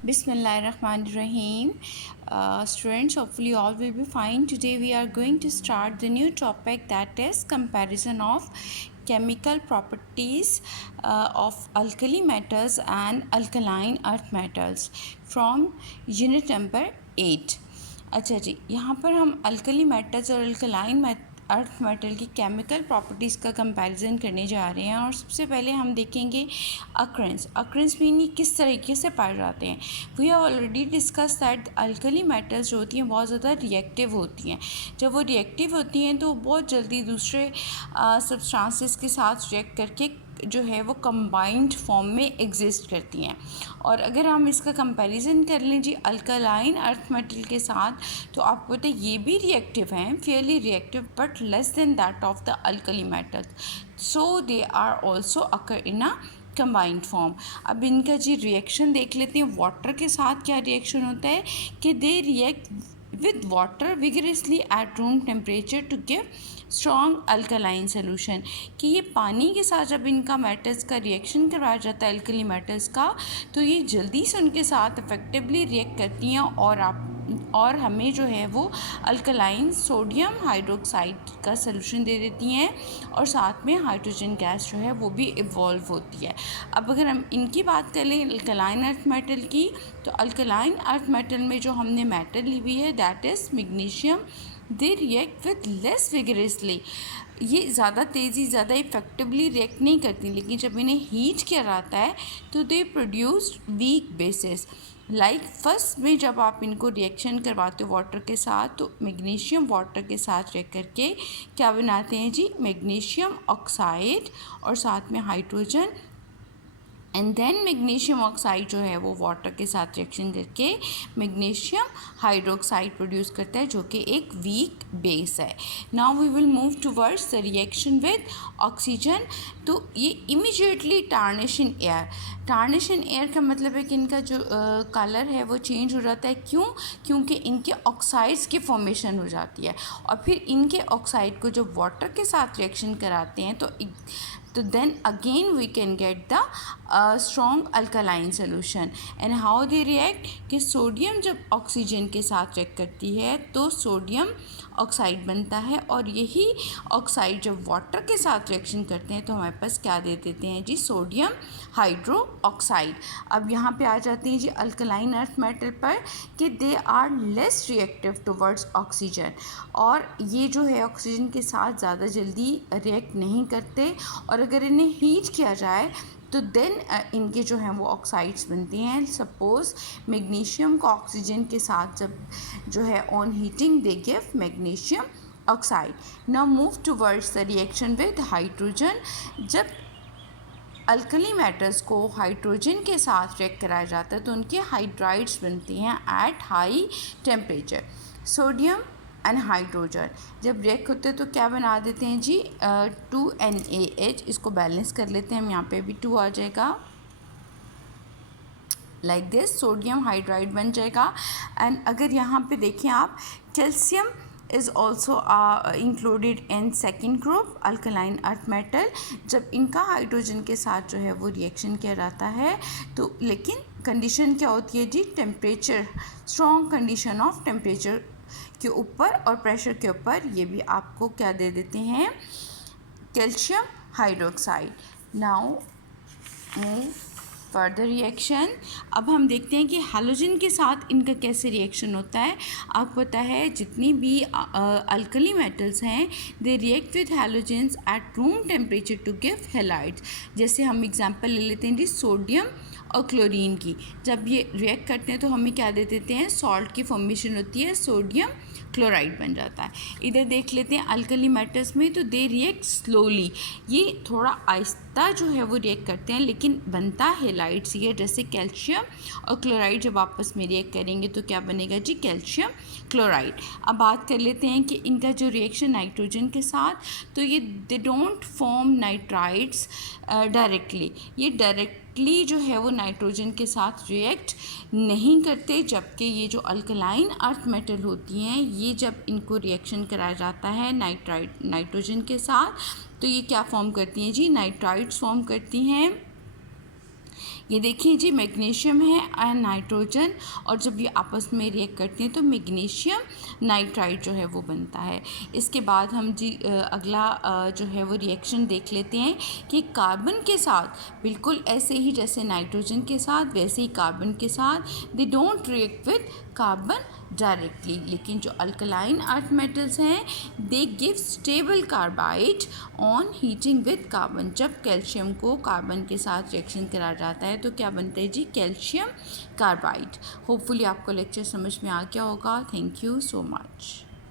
Bismillahirrahmanirrahim. Students, hopefully all will be fine. Today we are going to start the new topic, that is comparison of chemical properties of alkali metals and alkaline earth metals from unit number 8. अच्छा जी, यहाँ पर हम alkali metals और alkaline earth metal की chemical properties का comparison करने जा रहे हैं। और सबसे पहले हम देखेंगे अक्रेंस मीन किस तरीके से पाए जाते हैं। We have already discuss that alkali metals जो होती हैं बहुत ज़्यादा रिएक्टिव होती हैं। जब वो रिएक्टिव होती हैं तो बहुत जल्दी दूसरे सब्सटेंसेस के साथ रिएक्ट करके जो है वो कंबाइंड फॉर्म में एग्जिस्ट करती हैं। और अगर हम इसका कंपैरिजन कर लें जी अल्कलाइन अर्थ मेटल के साथ, तो आपको पता है ये भी रिएक्टिव हैं, fairly reactive, but less than that of the alkali metal, so they are also occur in a combined form. अब इनका जी रिएक्शन देख लेते हैं। वाटर के साथ क्या रिएक्शन होता है कि they react with water vigorously at room temperature to give strong alkaline solution। कि ये पानी के साथ जब इनका मेटल्स का रिएक्शन करवाया जाता है अल्कली मेटल्स का, तो ये जल्दी से उनके साथ इफेक्टिवली रिएक्ट करती हैं और हमें जो है वो अल्कलाइन सोडियम हाइड्रोक्साइड का सलूशन दे देती हैं और साथ में हाइड्रोजन गैस जो है वो भी इवॉल्व होती है। अब अगर हम इनकी बात कर लें अल्कलाइन अर्थ मेटल की, तो अल्कलाइन अर्थ मेटल में जो हमने मेटल ली हुई है that is magnesium, they react with less vigorously. ये ज़्यादा ज़्यादा इफेक्टिवली रिएक्ट नहीं करती, लेकिन जब इन्हें हीट किया जाता है तो they produce weak bases. Like first में जब आप इनको रिएक्शन करवाते हो वाटर के साथ, तो मैग्नीशियम वाटर के साथ रिएक्ट करके क्या बनाते हैं जी, मैग्नीशियम ऑक्साइड और साथ में hydrogen, and then magnesium oxide जो है वो वाटर के साथ रिएक्शन करके मैग्नीशियम हाइड्रोक्साइड प्रोड्यूस करता है जो कि एक वीक बेस है। Now we will move towards the reaction with oxygen. तो ये immediately tarnish in air. Tarnish in air का मतलब है कि इनका जो कलर है वो चेंज हो जाता है। क्यों? क्योंकि इनके ऑक्साइड्स की फॉर्मेशन हो जाती है और फिर इनके ऑक्साइड को जब वाटर के साथ रिएक्शन कराते हैं तो then again we can get the strong alkaline solution। and how they react कि सोडियम जब ऑक्सीजन के साथ रिएक्ट करती है तो सोडियम ऑक्साइड बनता है, और यही ऑक्साइड जब वाटर के साथ रिएक्शन करते हैं तो हमारे पास क्या दे देते हैं जी, सोडियम हाइड्रो ऑक्साइड। अब यहाँ पे आ जाते हैं जी अल्कलाइन अर्थ मेटल पर कि they are less reactive towards oxygen, और ये जो है ऑक्सीजन के साथ ज़्यादा जल्दी रिएक्ट नहीं करते, और अगर इन्हें हीट किया जाए तो देन इनके जो हैं वो ऑक्साइड्स बनते हैं। सपोज़ मैग्नीशियम को ऑक्सीजन के साथ जब जो है on heating they give magnesium oxide. Now move towards the reaction with hydrogen. जब अल्कली मेटल्स को हाइड्रोजन के साथ रिएक्ट कराया जाता है तो उनके हाइड्राइड्स बनते हैं at high temperature. Sodium and hydrogen जब रिएक्ट होते हैं तो क्या बना देते हैं जी, 2NaH। इसको बैलेंस कर लेते हैं हम, यहाँ पे भी 2 आ जाएगा, लाइक दिस, सोडियम हाइड्राइड बन जाएगा। एंड अगर यहाँ पे देखें आप, calcium is also included in second group alkaline earth metal. जब इनका हाइड्रोजन के साथ जो है वो रिएक्शन किया जाता है तो लेकिन कंडीशन क्या होती है जी, temperature, strong condition of temperature के ऊपर और प्रेशर के ऊपर, ये भी आपको क्या दे देते हैं, calcium hydroxide. Now move further reaction. अब हम देखते हैं कि हैलोजन के साथ इनका कैसे रिएक्शन होता है। आपको पता है जितनी भी अल्कली मेटल्स हैं they react with halogens at room temperature to give halides. जैसे हम एग्जांपल ले लेते हैं जी सोडियम और क्लोरीन की। जब ये रिएक्ट करते हैं तो हमें क्या दे देते हैं, सॉल्ट की फॉर्मेशन होती है, सोडियम क्लोराइड बन जाता है। इधर देख लेते हैं अल्कली मेटल्स में, तो दे रिएक्ट स्लोली, ये थोड़ा आहिस्ता जो है वो रिएक्ट करते हैं, लेकिन बनता है लाइट्स ये, जैसे कैल्शियम और क्लोराइड जब आपस में रिएक्ट करेंगे तो क्या बनेगा जी, कैल्शियम क्लोराइड। अब बात कर लेते हैं कि इनका जो रिएक्शन नाइट्रोजन के साथ, तो ये they don't form nitrides directly, ये डायरेक्टली जो है वो नाइट्रोजन के साथ रिएक्ट नहीं करते, जबकि ये जो अल्कलाइन अर्थ मेटल होती हैं ये जब इनको रिएक्शन कराया जाता है नाइट्रोजन के साथ तो ये क्या फॉर्म करती हैं जी, नाइट्राइड्स फॉर्म करती हैं। ये देखिए जी, मैग्नीशियम है एंड नाइट्रोजन, और जब ये आपस में रिएक्ट करते हैं तो मैग्नीशियम नाइट्राइड जो है वो बनता है। इसके बाद हम जी अगला जो है वो रिएक्शन देख लेते हैं कि कार्बन के साथ बिल्कुल ऐसे ही जैसे नाइट्रोजन के साथ वैसे ही कार्बन के साथ they don't react with carbon directly, लेकिन जो अल्कलाइन अर्थ मेटल्स हैं they give stable carbide on heating with carbon. जब कैल्शियम को कार्बन के साथ रिएक्शन करा जाता है तो क्या बनता है जी, कैल्शियम कार्बाइड। होपफुली आपको लेक्चर समझ में आ गया होगा। Thank you so much.